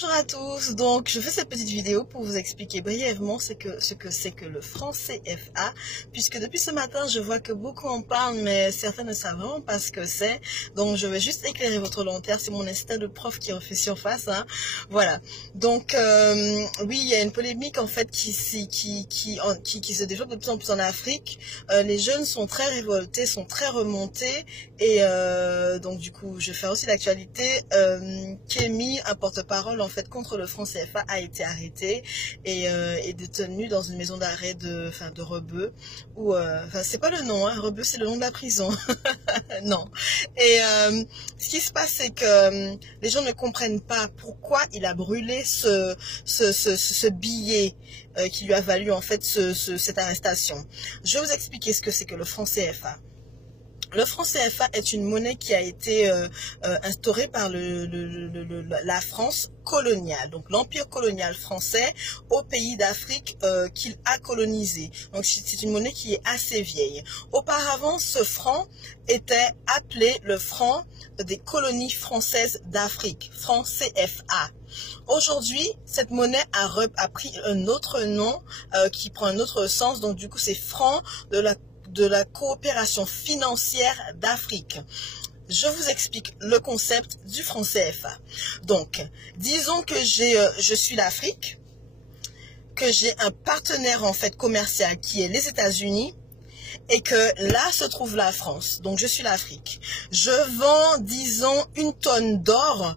Bonjour à tous, donc je fais cette petite vidéo pour vous expliquer brièvement ce que c'est que le franc CFA, puisque depuis ce matin je vois que beaucoup en parlent mais certains ne savent vraiment pas ce que c'est, donc je vais juste éclairer votre lanterne, c'est mon instinct de prof qui refait surface, hein. Voilà, donc oui, il y a une polémique en fait qui se développe de plus en plus en Afrique. Les jeunes sont très révoltés, sont très remontés et donc du coup je vais faire aussi l'actualité. Kémy, un porte-parole en fait contre le franc CFA, a été arrêté et détenu dans une maison d'arrêt de Rebeu, ou c'est pas le nom, hein, Rebeu c'est le nom de la prison. Non. Et ce qui se passe, c'est que les gens ne comprennent pas pourquoi il a brûlé ce billet qui lui a valu en fait cette arrestation. Je vais vous expliquer ce que c'est que le franc CFA. Le franc CFA est une monnaie qui a été instaurée par la France coloniale, donc l'empire colonial français au pays d'Afrique qu'il a colonisé. Donc c'est une monnaie qui est assez vieille. Auparavant, ce franc était appelé le franc des colonies françaises d'Afrique, franc CFA. Aujourd'hui, cette monnaie a pris un autre nom qui prend un autre sens, donc du coup c'est franc de la coopération financière d'Afrique. Je vous explique le concept du franc CFA. Donc, disons que je suis l'Afrique, que j'ai un partenaire en fait commercial qui est les États-Unis, et que là se trouve la France. Donc, je suis l'Afrique. Je vends, disons, une tonne d'or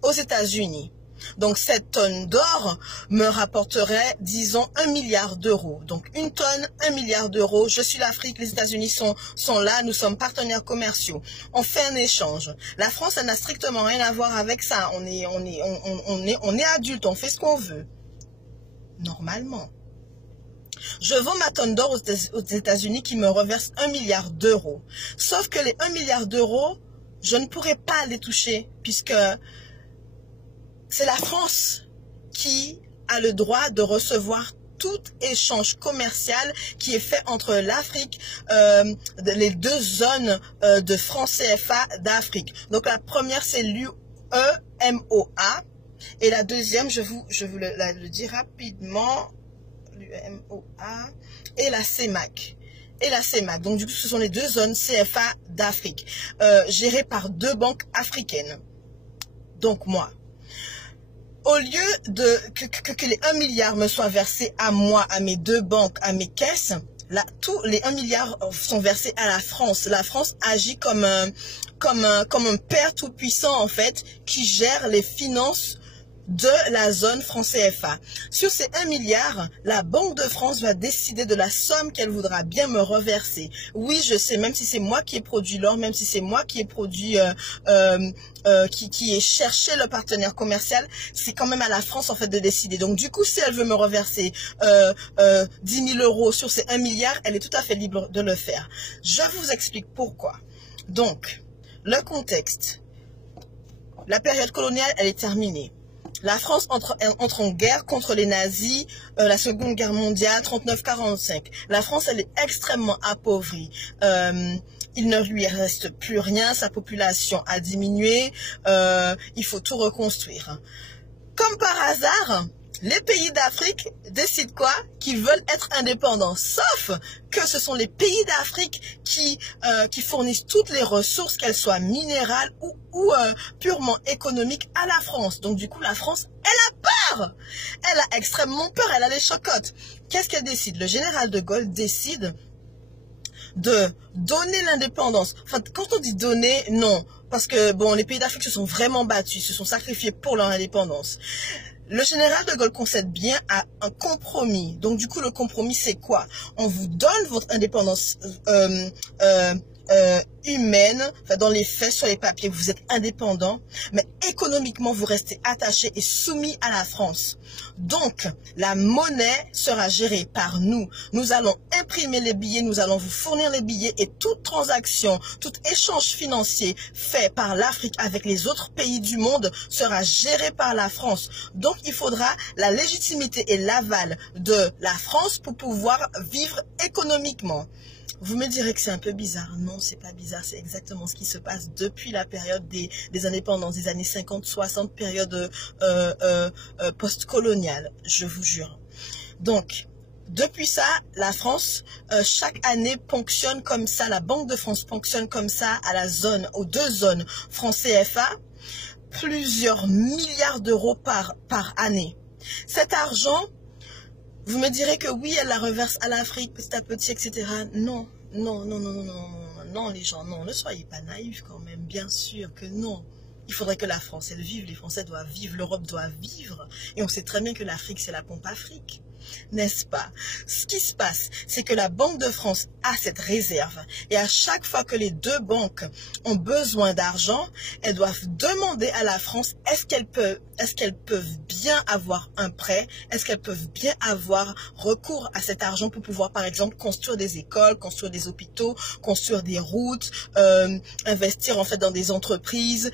aux États-Unis. Donc, cette tonne d'or me rapporterait, disons, 1 milliard d'euros. Donc, une tonne, 1 milliard d'euros. Je suis l'Afrique, les États-Unis sont là, nous sommes partenaires commerciaux. On fait un échange. La France, ça n'a strictement rien à voir avec ça. On est adulte, on fait ce qu'on veut. Normalement. Je vends ma tonne d'or aux États-Unis qui me reverse 1 milliard d'euros. Sauf que les 1 milliard d'euros, je ne pourrais pas les toucher puisque c'est la France qui a le droit de recevoir tout échange commercial qui est fait entre l'Afrique, les deux zones de franc CFA d'Afrique. Donc la première c'est l'UEMOA et la deuxième, je vous le dis rapidement, l'UEMOA et la CEMAC. Donc du coup ce sont les deux zones CFA d'Afrique, gérées par deux banques africaines. Donc moi, au lieu que les 1 milliard me soient versés à moi, à mes deux banques, à mes caisses, là, tous les 1 milliard sont versés à la France. La France agit comme un père tout puissant, en fait, qui gère les finances de la zone franc CFA. Sur ces 1 milliard, la Banque de France va décider de la somme qu'elle voudra bien me reverser. Oui, je sais, même si c'est moi qui ai produit l'or, même si c'est moi qui ai produit, qui ai cherché le partenaire commercial, c'est quand même à la France en fait de décider. Donc du coup, si elle veut me reverser 10 000 euros sur ces 1 milliard, elle est tout à fait libre de le faire. Je vous explique pourquoi. Donc, le contexte. La période coloniale, elle est terminée. La France entre en guerre contre les nazis, la Seconde Guerre mondiale, 39-45. La France, elle est extrêmement appauvrie. Il ne lui reste plus rien, sa population a diminué, il faut tout reconstruire. Comme par hasard, les pays d'Afrique décident quoi? Qu'ils veulent être indépendants. Sauf que ce sont les pays d'Afrique qui fournissent toutes les ressources, qu'elles soient minérales ou purement économiques, à la France. Donc du coup, la France, elle a peur. Elle a extrêmement peur, elle a les chocottes. Qu'est-ce qu'elle décide? Le général de Gaulle décide de donner l'indépendance. Enfin, quand on dit donner, non. Parce que, bon, les pays d'Afrique se sont vraiment battus, se sont sacrifiés pour leur indépendance. Le général de Gaulle concède bien à un compromis. Donc, du coup, le compromis, c'est quoi? On vous donne votre indépendance humaine, enfin, dans les faits, sur les papiers, vous êtes indépendant, mais économiquement, vous restez attaché et soumis à la France. Donc, la monnaie sera gérée par nous. Nous allons imprimer les billets, nous allons vous fournir les billets et toute transaction, tout échange financier fait par l'Afrique avec les autres pays du monde sera géré par la France. Donc, il faudra la légitimité et l'aval de la France pour pouvoir vivre économiquement. Vous me direz que c'est un peu bizarre. Non, c'est pas bizarre. C'est exactement ce qui se passe depuis la période des indépendances, des années 50-60, période post-coloniale, je vous jure. Donc, depuis ça, la France, chaque année ponctionne comme ça, la Banque de France ponctionne comme ça à la zone, aux deux zones franc CFA, plusieurs milliards d'euros par année. Cet argent, vous me direz que oui, elle la reverse à l'Afrique petit à petit, etc. Non, non, non, non, non, non, non, les gens, non, ne soyez pas naïfs quand même, bien sûr que non. Il faudrait que la France, elle vive, les Français doivent vivre, l'Europe doit vivre. Et on sait très bien que l'Afrique, c'est la pompe Afrique. N'est-ce pas? Ce qui se passe, c'est que la Banque de France a cette réserve. Et à chaque fois que les deux banques ont besoin d'argent, elles doivent demander à la France, est-ce qu'elles peuvent bien avoir un prêt? Est-ce qu'elles peuvent bien avoir recours à cet argent pour pouvoir, par exemple, construire des écoles, construire des hôpitaux, construire des routes, investir en fait dans des entreprises,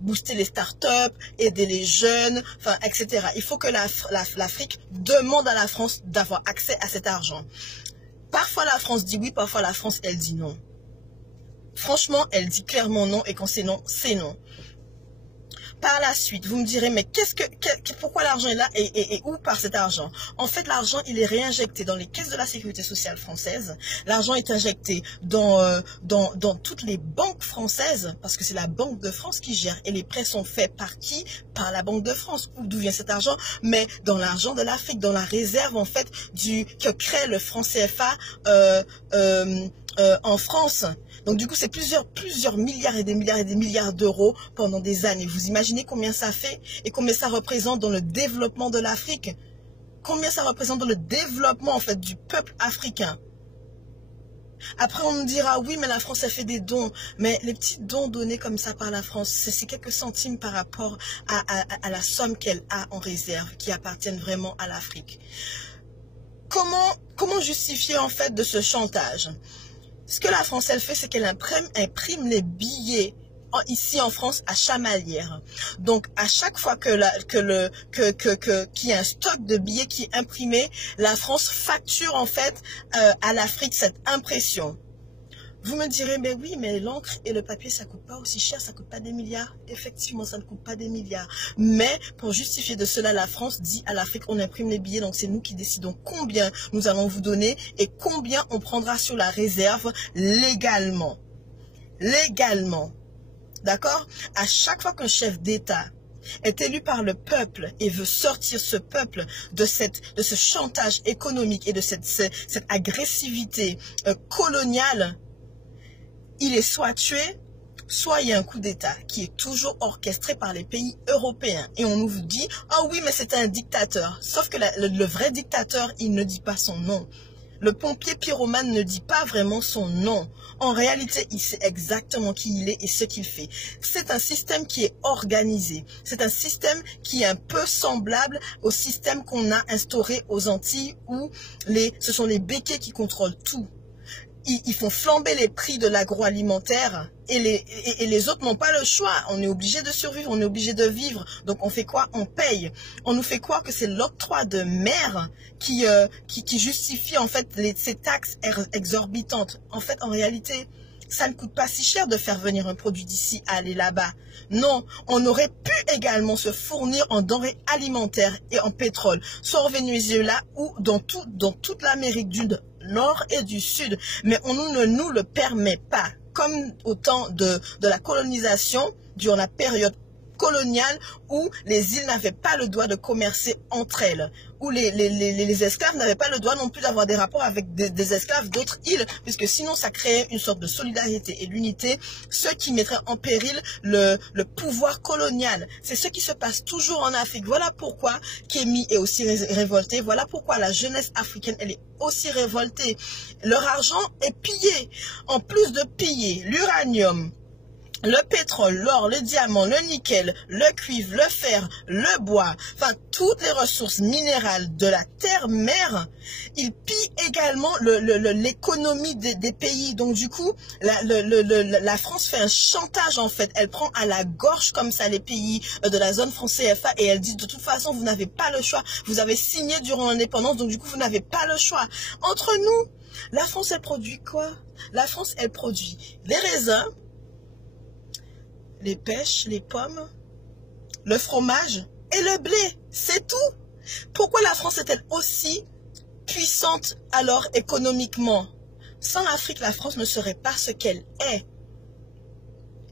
booster les startups, aider les jeunes, enfin, etc. Il faut que l'Afrique demande à la France d'avoir accès à cet argent. Parfois la France dit oui, parfois la France elle dit non. Franchement, elle dit clairement non, et quand c'est non, c'est non. Par la suite, vous me direz, mais pourquoi l'argent est là et où part cet argent? En fait, l'argent, il est réinjecté dans les caisses de la sécurité sociale française. L'argent est injecté dans toutes les banques françaises, parce que c'est la Banque de France qui gère. Et les prêts sont faits par qui? Par la Banque de France. D'où vient cet argent? Mais dans l'argent de l'Afrique, dans la réserve, en fait, que crée le franc CFA en France. Donc du coup, c'est plusieurs milliards et des milliards d'euros pendant des années. Vous imaginez combien ça fait et combien ça représente dans le développement de l'Afrique? Combien ça représente dans le développement en fait du peuple africain? Après, on nous dira, oui, mais la France a fait des dons. Mais les petits dons donnés comme ça par la France, c'est quelques centimes par rapport à la somme qu'elle a en réserve, qui appartiennent vraiment à l'Afrique. Comment justifier en fait de ce chantage? Ce que la France, elle fait, c'est qu'elle imprime les billets ici en France à chamalière. Donc, à chaque fois qu'il y a un stock de billets qui est imprimé, la France facture en fait à l'Afrique cette impression. Vous me direz, mais oui, mais l'encre et le papier, ça coûte pas aussi cher, ça coûte pas des milliards. Effectivement, ça ne coûte pas des milliards. Mais pour justifier de cela, la France dit à l'Afrique, on imprime les billets, donc c'est nous qui décidons combien nous allons vous donner et combien on prendra sur la réserve légalement. Légalement. D'accord? À chaque fois qu'un chef d'État est élu par le peuple et veut sortir ce peuple de ce chantage économique et de cette agressivité coloniale, il est soit tué, soit il y a un coup d'État qui est toujours orchestré par les pays européens. Et on nous dit, ah oui, mais c'est un dictateur. Sauf que le vrai dictateur, il ne dit pas son nom. Le pompier pyromane ne dit pas vraiment son nom. En réalité, il sait exactement qui il est et ce qu'il fait. C'est un système qui est organisé. C'est un système qui est un peu semblable au système qu'on a instauré aux Antilles où ce sont les béquets qui contrôlent tout. Ils font flamber les prix de l'agroalimentaire et les autres n'ont pas le choix. On est obligé de survivre, on est obligé de vivre. Donc on fait quoi? On paye. On nous fait croire que c'est l'octroi de mer qui justifie en fait ces taxes exorbitantes. En fait, en réalité, ça ne coûte pas si cher de faire venir un produit d'ici à aller là-bas. Non, on aurait pu également se fournir en denrées alimentaires et en pétrole, soit au Venezuela ou dans toute l'Amérique du Nord et du Sud. Mais on ne nous le permet pas. Comme au temps de la colonisation, durant la période coloniale, où les îles n'avaient pas le droit de commercer entre elles, où les esclaves n'avaient pas le droit non plus d'avoir des rapports avec des esclaves d'autres îles, puisque sinon ça créait une sorte de solidarité et l'unité, ce qui mettrait en péril le pouvoir colonial. C'est ce qui se passe toujours en Afrique. Voilà pourquoi Kémy est aussi révolté, voilà pourquoi la jeunesse africaine, elle est aussi révoltée. Leur argent est pillé. En plus de piller l'uranium, le pétrole, l'or, le diamant, le nickel, le cuivre, le fer, le bois, enfin toutes les ressources minérales de la terre-mer, il pille également l'économie des pays. Donc du coup, la France fait un chantage en fait. Elle prend à la gorge comme ça les pays de la zone franc CFA et elle dit de toute façon vous n'avez pas le choix. Vous avez signé durant l'indépendance, donc du coup vous n'avez pas le choix. Entre nous, la France elle produit quoi? La France elle produit des raisins, les pêches, les pommes, le fromage et le blé. C'est tout. Pourquoi la France est-elle aussi puissante alors économiquement? Sans l'Afrique, la France ne serait pas ce qu'elle est.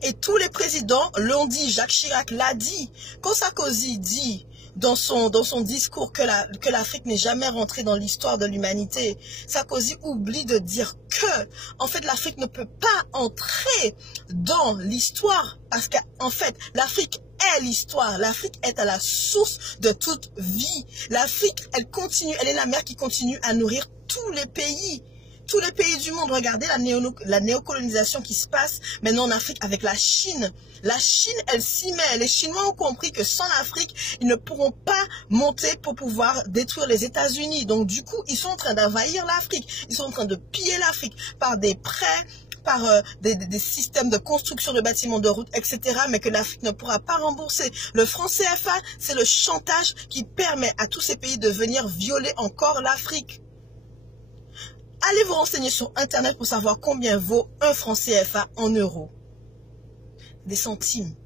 Et tous les présidents l'ont dit. Jacques Chirac l'a dit. Quand Sarkozy dit dans son discours que l'Afrique n'est jamais rentrée dans l'histoire de l'humanité, Sarkozy oublie de dire que, en fait, l'Afrique ne peut pas entrer dans l'histoire parce qu'en fait, l'Afrique est l'histoire. L'Afrique est à la source de toute vie. L'Afrique, elle continue, elle est la mer qui continue à nourrir tous les pays. Tous les pays du monde, regardez la néocolonisation qui se passe maintenant en Afrique avec la Chine. La Chine, elle s'y met. Les Chinois ont compris que sans l'Afrique, ils ne pourront pas monter pour pouvoir détruire les États-Unis. Donc du coup, ils sont en train d'envahir l'Afrique. Ils sont en train de piller l'Afrique par des prêts, par des systèmes de construction de bâtiments de route, etc. Mais que l'Afrique ne pourra pas rembourser. Le franc CFA, c'est le chantage qui permet à tous ces pays de venir violer encore l'Afrique. Allez vous renseigner sur Internet pour savoir combien vaut un franc CFA en euros. Des centimes.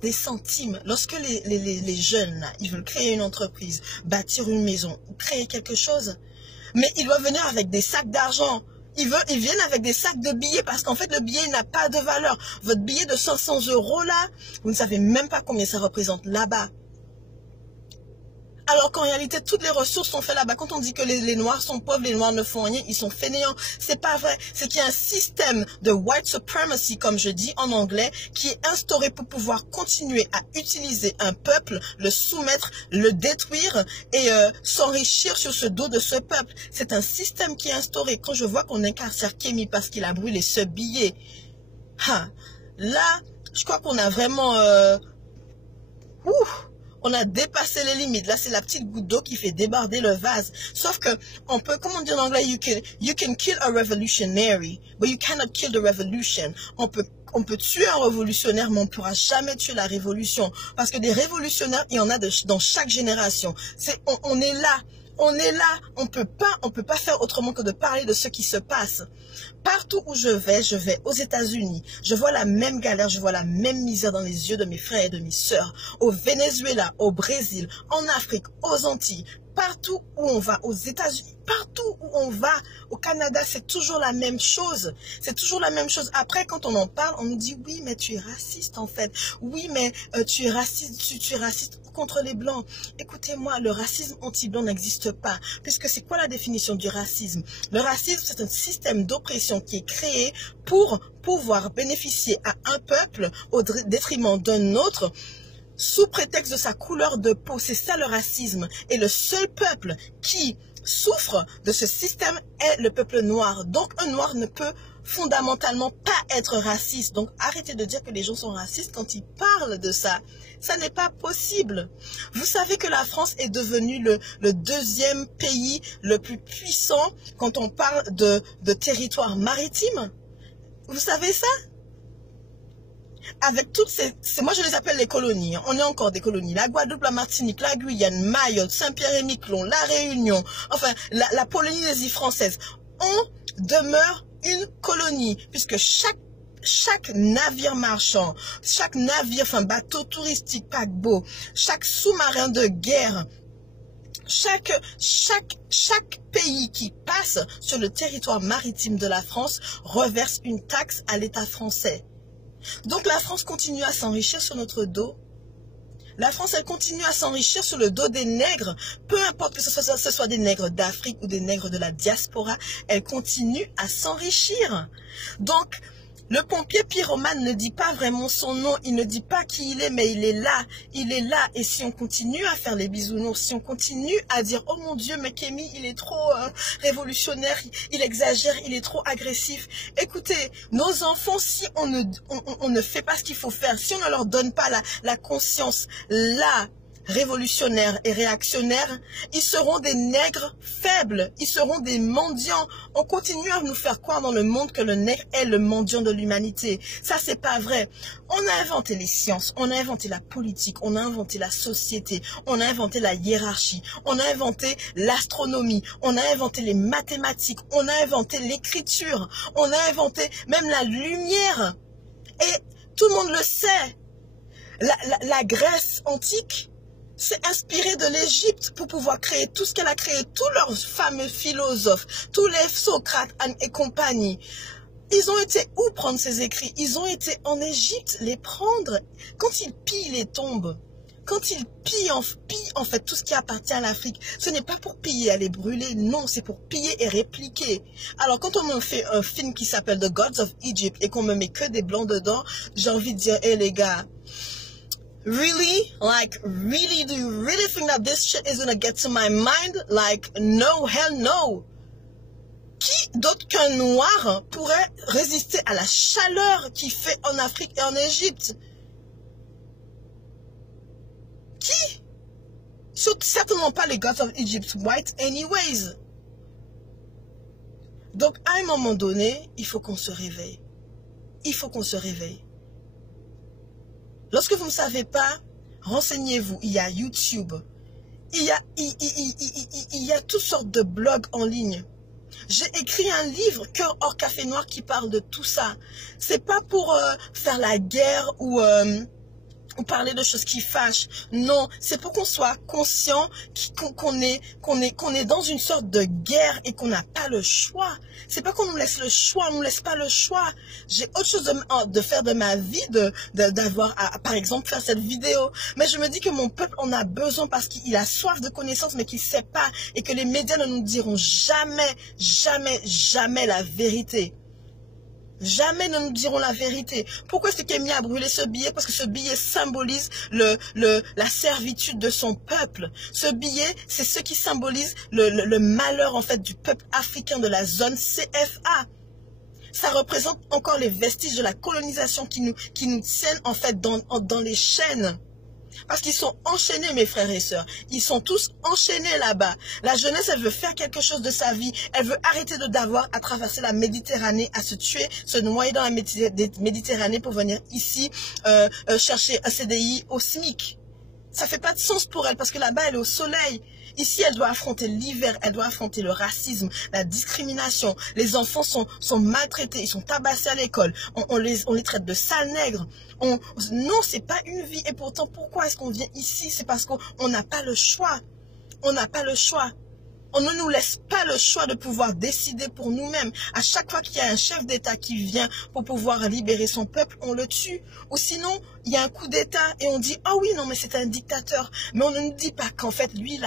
Des centimes. Lorsque les jeunes, là, ils veulent créer une entreprise, bâtir une maison, créer quelque chose, mais ils doivent venir avec des sacs d'argent. Ils viennent avec des sacs de billets parce qu'en fait, le billet n'a pas de valeur. Votre billet de 500 € là, vous ne savez même pas combien ça représente là-bas. Alors qu'en réalité, toutes les ressources sont faites là-bas. Quand on dit que les Noirs sont pauvres, les Noirs ne font rien, ils sont fainéants. C'est pas vrai. C'est qu'il y a un système de white supremacy, comme je dis en anglais, qui est instauré pour pouvoir continuer à utiliser un peuple, le soumettre, le détruire et s'enrichir sur ce dos de ce peuple. C'est un système qui est instauré. Quand je vois qu'on incarcère Kémy parce qu'il a brûlé ce billet, là, je crois qu'on a vraiment... on a dépassé les limites. Là, c'est la petite goutte d'eau qui fait déborder le vase. Sauf que, on peut, comme on dit en anglais, you can kill a revolutionary, but you cannot kill the revolution. On peut tuer un révolutionnaire, mais on ne pourra jamais tuer la révolution. Parce que des révolutionnaires, il y en a dans chaque génération. On est là. On est là, on peut pas faire autrement que de parler de ce qui se passe. Partout où je vais aux États-Unis, je vois la même galère, je vois la même misère dans les yeux de mes frères et de mes sœurs. Au Venezuela, au Brésil, en Afrique, aux Antilles, partout où on va, aux États-Unis, partout où on va, au Canada, c'est toujours la même chose. C'est toujours la même chose. Après, quand on en parle, on nous dit, oui, mais tu es raciste en fait. Oui, mais tu es raciste, tu es raciste contre les Blancs. Écoutez-moi, le racisme anti-blanc n'existe pas. Puisque c'est quoi la définition du racisme? Le racisme, c'est un système d'oppression qui est créé pour pouvoir bénéficier à un peuple au détriment d'un autre, sous prétexte de sa couleur de peau. C'est ça le racisme. Et le seul peuple qui souffre de ce système est le peuple noir. Donc un noir ne peut fondamentalement pas être raciste. Donc arrêtez de dire que les gens sont racistes quand ils parlent de ça. Ça n'est pas possible. Vous savez que la France est devenue le deuxième pays le plus puissant quand on parle de territoire maritime. Vous savez ça? Avec toutes moi je les appelle les colonies, on est encore des colonies, la Guadeloupe, la Martinique, la Guyane, Mayotte, Saint-Pierre-et-Miquelon, la Réunion, enfin la Polynésie française, on demeure une colonie, puisque chaque navire marchand, chaque navire, enfin bateau touristique, paquebot, chaque sous-marin de guerre, chaque pays qui passe sur le territoire maritime de la France reverse une taxe à l'État français. Donc la France continue à s'enrichir sur notre dos. La France, elle continue à s'enrichir sur le dos des nègres. Peu importe que ce soit des nègres d'Afrique ou des nègres de la diaspora, elle continue à s'enrichir. Donc, Le pompier pyromane ne dit pas vraiment son nom, il ne dit pas qui il est, mais il est là. Il est là. Et si on continue à faire les bisounours, si on continue à dire « Oh mon Dieu, mais Kémy, il est trop révolutionnaire, il exagère, il est trop agressif. » Écoutez, nos enfants, si on ne fait pas ce qu'il faut faire, si on ne leur donne pas la conscience, là, révolutionnaires et réactionnaires, ils seront des nègres faibles, ils seront des mendiants. On continue à nous faire croire dans le monde que le nègre est le mendiant de l'humanité. Ça, c'est pas vrai. On a inventé les sciences, on a inventé la politique, on a inventé la société, on a inventé la hiérarchie, on a inventé l'astronomie, on a inventé les mathématiques, on a inventé l'écriture, on a inventé même la lumière. Et tout le monde le sait. La Grèce antique s'est inspiré de l'Égypte pour pouvoir créer tout ce qu'elle a créé, tous leurs fameux philosophes, tous les Socrates et compagnie. Ils ont été où prendre ces écrits? Ils ont été en Égypte les prendre. Quand ils pillent les tombes, quand ils pillent en fait tout ce qui appartient à l'Afrique, ce n'est pas pour piller et les brûler, non, c'est pour piller et répliquer. Alors quand on me fait un film qui s'appelle The Gods of Egypt et qu'on me met que des blancs dedans, j'ai envie de dire, hé les gars, really? Like, really? Do you really think that this shit is gonna get to my mind? Like, no, hell no. Qui d'autre qu'un noir pourrait résister à la chaleur qu'il fait en Afrique et en Égypte? Qui? Certainement pas les gods of Egypt white anyways. Donc, à un moment donné, il faut qu'on se réveille. Il faut qu'on se réveille. Lorsque vous ne savez pas, renseignez-vous. Il y a YouTube. Il y a toutes sortes de blogs en ligne. J'ai écrit un livre, Cœur hors café noir, qui parle de tout ça. C'est pas pour faire la guerre ou parler de choses qui fâchent. Non, c'est pour qu'on soit conscient qu'on est dans une sorte de guerre et qu'on n'a pas le choix. C'est pas qu'on nous laisse le choix, on nous laisse pas le choix. J'ai autre chose de faire de ma vie, d'avoir par exemple faire cette vidéo. Mais je me dis que mon peuple en a besoin parce qu'il a soif de connaissances mais qu'il sait pas et que les médias ne nous diront jamais, jamais, jamais la vérité. Jamais ne nous diront la vérité. Pourquoi est-ce que Kémy a brûlé ce billet? Parce que ce billet symbolise la servitude de son peuple. Ce billet, c'est ce qui symbolise le malheur en fait du peuple africain de la zone CFA. Ça représente encore les vestiges de la colonisation qui nous tiennent en fait dans les chaînes. Parce qu'ils sont enchaînés, mes frères et sœurs. Ils sont tous enchaînés là-bas. La jeunesse, elle veut faire quelque chose de sa vie. Elle veut arrêter d'avoir à traverser la Méditerranée, à se tuer, se noyer dans la Méditerranée pour venir ici chercher un CDI au SMIC. Ça fait pas de sens pour elle parce que là-bas, elle est au soleil. Ici, elle doit affronter l'hiver, elle doit affronter le racisme, la discrimination. Les enfants sont maltraités, ils sont tabassés à l'école. On les traite de sales nègres. Non, c'est pas une vie. Et pourtant, pourquoi est-ce qu'on vient ici? C'est parce qu'on n'a pas le choix. On n'a pas le choix. On ne nous laisse pas le choix de pouvoir décider pour nous-mêmes. À chaque fois qu'il y a un chef d'État qui vient pour pouvoir libérer son peuple, on le tue. Ou sinon, il y a un coup d'État et on dit « Ah oui, non, mais c'est un dictateur ». Mais on ne nous dit pas qu'en fait, lui,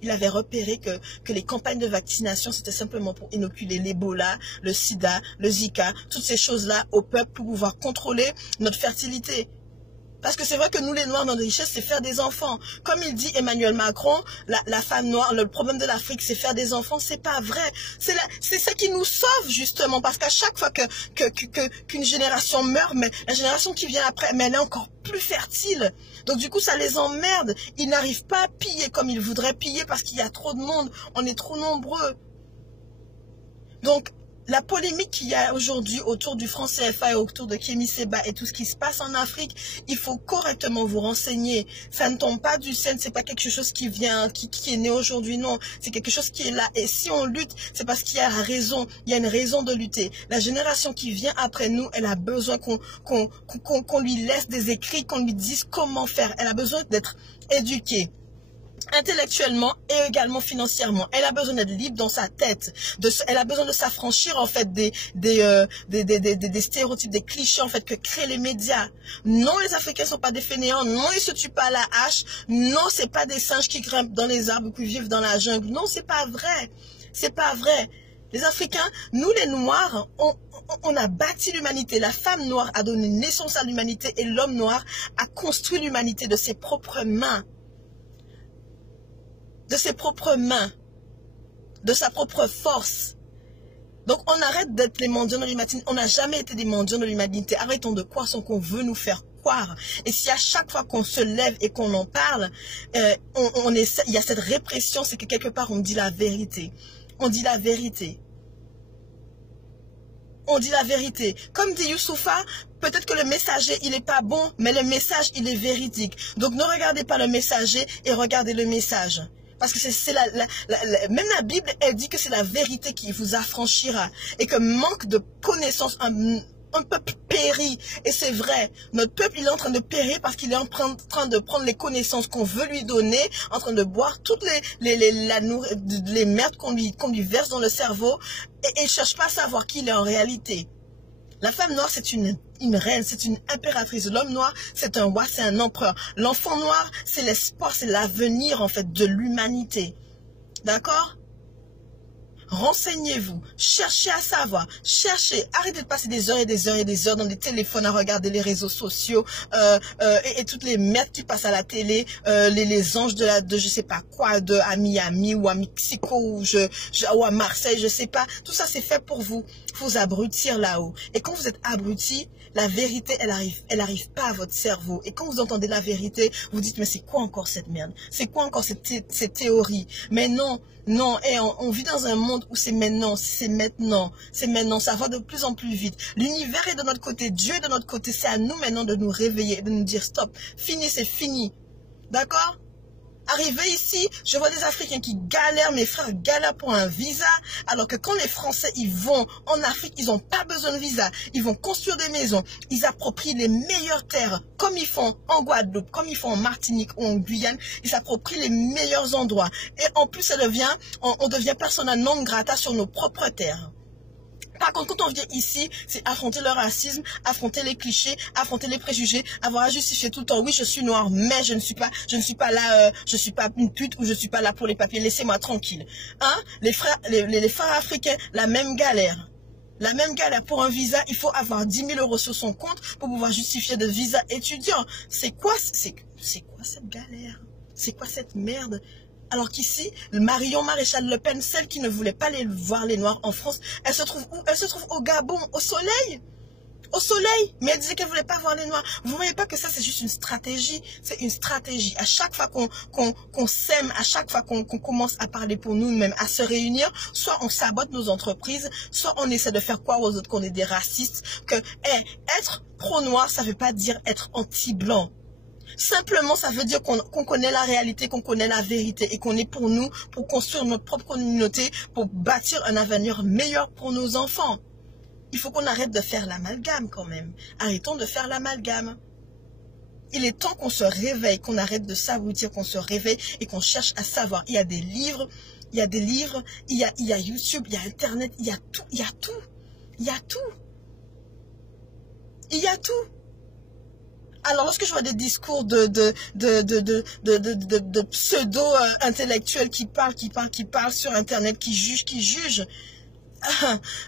il avait repéré que les campagnes de vaccination, c'était simplement pour inoculer l'Ebola, le sida, le Zika, toutes ces choses-là au peuple pour pouvoir contrôler notre fertilité. Parce que c'est vrai que nous, les Noirs, notre richesse, c'est faire des enfants. Comme il dit Emmanuel Macron, la femme noire, le problème de l'Afrique, c'est faire des enfants. C'est pas vrai. C'est ça qui nous sauve, justement. Parce qu'à chaque fois qu'une génération meurt, mais la génération qui vient après, mais elle est encore plus fertile. Donc, du coup, ça les emmerde. Ils n'arrivent pas à piller comme ils voudraient piller parce qu'il y a trop de monde. On est trop nombreux. Donc, la polémique qu'il y a aujourd'hui autour du franc CFA et autour de Kémy Séba et tout ce qui se passe en Afrique, il faut correctement vous renseigner. Ça ne tombe pas du ciel, c'est pas quelque chose qui vient, qui est né aujourd'hui, non. C'est quelque chose qui est là. Et si on lutte, c'est parce qu'il y a raison, il y a une raison de lutter. La génération qui vient après nous, elle a besoin qu'on lui laisse des écrits, qu'on lui dise comment faire. Elle a besoin d'être éduquée intellectuellement et également financièrement. Elle a besoin d'être libre dans sa tête. Elle a besoin de s'affranchir en fait des stéréotypes, des clichés en fait que créent les médias. Non, les Africains sont pas des fainéants. Non, ils se tuent pas à la hache. Non, c'est pas des singes qui grimpent dans les arbres ou qui vivent dans la jungle. Non, c'est pas vrai. C'est pas vrai. Les Africains, nous les Noirs, on a bâti l'humanité. La femme noire a donné naissance à l'humanité et l'homme noir a construit l'humanité de ses propres mains. De ses propres mains. De sa propre force. Donc on arrête d'être les mendiants de l'humanité. On n'a jamais été des mendiants de l'humanité. Arrêtons de croire ce qu'on veut nous faire croire. Et si à chaque fois qu'on se lève et qu'on en parle, il y a cette répression, c'est que quelque part on dit la vérité. On dit la vérité. On dit la vérité. Comme dit Youssoufa, peut-être que le messager, il n'est pas bon, mais le message, il est véridique. Donc ne regardez pas le messager et regardez le message. Parce que c'est même la Bible, elle dit que c'est la vérité qui vous affranchira. Et que manque de connaissances, un peuple périt. Et c'est vrai, notre peuple il est en train de périr parce qu'il est en train de prendre les connaissances qu'on veut lui donner, en train de boire toutes les merdes qu'on lui verse dans le cerveau, et il ne cherche pas à savoir qui il est en réalité. La femme noire, c'est une reine, c'est une impératrice. L'homme noir, c'est un roi, c'est un empereur. L'enfant noir, c'est l'espoir, c'est l'avenir en fait de l'humanité. D'accord? Renseignez-vous, cherchez à savoir, cherchez, arrêtez de passer des heures et des heures et des heures dans des téléphones à regarder les réseaux sociaux et toutes les merdes qui passent à la télé, les anges de je sais pas quoi, à Miami ou à Mexico ou à Marseille, je sais pas. Tout ça c'est fait pour vous abrutir là-haut. Et quand vous êtes abruti, la vérité elle arrive pas à votre cerveau. Et quand vous entendez la vérité, vous dites mais c'est quoi encore cette merde? C'est quoi encore cette théorie? Mais non. Non, et on vit dans un monde où c'est maintenant, ça va de plus en plus vite. L'univers est de notre côté, Dieu est de notre côté, c'est à nous maintenant de nous réveiller, de nous dire stop, fini, c'est fini. D'accord? Arrivé ici, je vois des Africains qui galèrent, mes frères galèrent pour un visa, alors que quand les Français, ils vont en Afrique, ils n'ont pas besoin de visa. Ils vont construire des maisons, ils approprient les meilleures terres, comme ils font en Guadeloupe, comme ils font en Martinique ou en Guyane, ils s'approprient les meilleurs endroits. Et en plus, on devient persona non grata sur nos propres terres. Par contre, quand on vient ici, c'est affronter le racisme, affronter les clichés, affronter les préjugés, avoir à justifier tout le temps. Oui, je suis noire, mais je ne suis pas là, je suis pas une pute ou je suis pas là pour les papiers. Laissez-moi tranquille. Hein? Les frères africains, la même galère. La même galère pour un visa, il faut avoir 10 000 € sur son compte pour pouvoir justifier de visa étudiant. C'est quoi cette galère? C'est quoi cette merde? Alors qu'ici, Marion Maréchal Le Pen, celle qui ne voulait pas voir les Noirs en France, elle se trouve où? Elle se trouve au Gabon, au soleil. Au soleil. Mais elle disait qu'elle ne voulait pas voir les Noirs. Vous ne voyez pas que ça, c'est juste une stratégie. C'est une stratégie. À chaque fois qu'on s'aime, à chaque fois qu'on commence à parler pour nous-mêmes, à se réunir, soit on sabote nos entreprises, soit on essaie de faire croire aux autres qu'on est des racistes, que être pro-noir, ça ne veut pas dire être anti-blanc. Simplement, ça veut dire qu'on connaît la réalité, qu'on connaît la vérité et qu'on est pour nous, pour construire notre propre communauté, pour bâtir un avenir meilleur pour nos enfants. Il faut qu'on arrête de faire l'amalgame quand même. Arrêtons de faire l'amalgame. Il est temps qu'on se réveille, qu'on arrête de s'abrutir, qu'on se réveille et qu'on cherche à savoir. Il y a des livres, il y a YouTube, il y a Internet, il y a tout, il y a tout. Il y a tout. Il y a tout. Alors, lorsque je vois des discours de pseudo-intellectuels qui parlent sur Internet, qui jugent,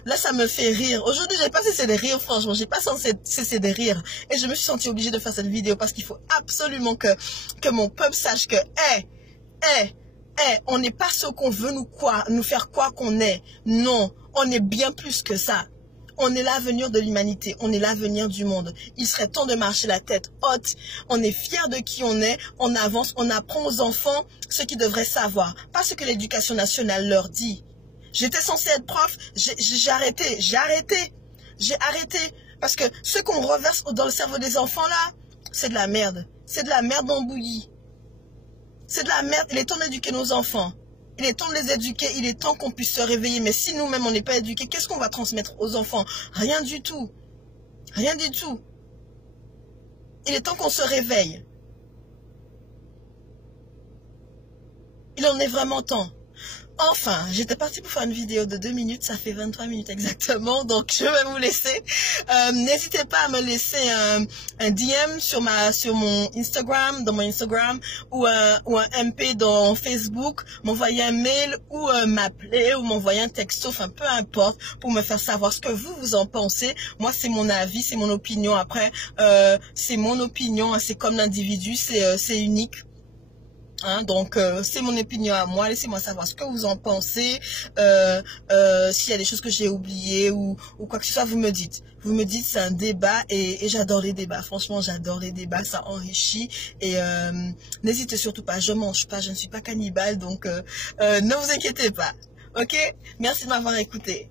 là, ça me fait rire. Aujourd'hui, j'ai pas cessé de rire, franchement. J'ai pas cessé de rire. Et je me suis sentie obligée de faire cette vidéo parce qu'il faut absolument que mon peuple sache que, on n'est pas ce qu'on veut nous faire croire qu'on est. Non, on est bien plus que ça. On est l'avenir de l'humanité, on est l'avenir du monde. Il serait temps de marcher la tête haute. On est fiers de qui on est, on avance, on apprend aux enfants ce qu'ils devraient savoir. Pas ce que l'éducation nationale leur dit. J'étais censée être prof, j'ai arrêté. Parce que ce qu'on reverse dans le cerveau des enfants là, c'est de la merde. C'est de la merde en bouillie. C'est de la merde, il est temps d'éduquer nos enfants. Il est temps de les éduquer, il est temps qu'on puisse se réveiller. Mais si nous-mêmes, on n'est pas éduqués, qu'est-ce qu'on va transmettre aux enfants? Rien du tout. Rien du tout. Il est temps qu'on se réveille. Il en est vraiment temps. enfin, j'étais partie pour faire une vidéo de 2 minutes, ça fait 23 minutes exactement, donc je vais vous laisser. N'hésitez pas à me laisser un DM sur mon Instagram, dans mon Instagram, ou un MP dans Facebook, m'envoyer un mail ou m'appeler ou m'envoyer un texto, enfin peu importe, pour me faire savoir ce que vous en pensez. Moi, c'est mon avis, c'est mon opinion. Après, c'est mon opinion, c'est comme l'individu, c'est unique. Hein, donc c'est mon opinion à moi, laissez-moi savoir ce que vous en pensez, s'il y a des choses que j'ai oubliées ou quoi que ce soit, vous me dites, c'est un débat et j'adore les débats, franchement j'adore les débats, ça enrichit et n'hésitez surtout pas, je mange pas, je ne suis pas cannibale, donc ne vous inquiétez pas, ok, merci de m'avoir écouté.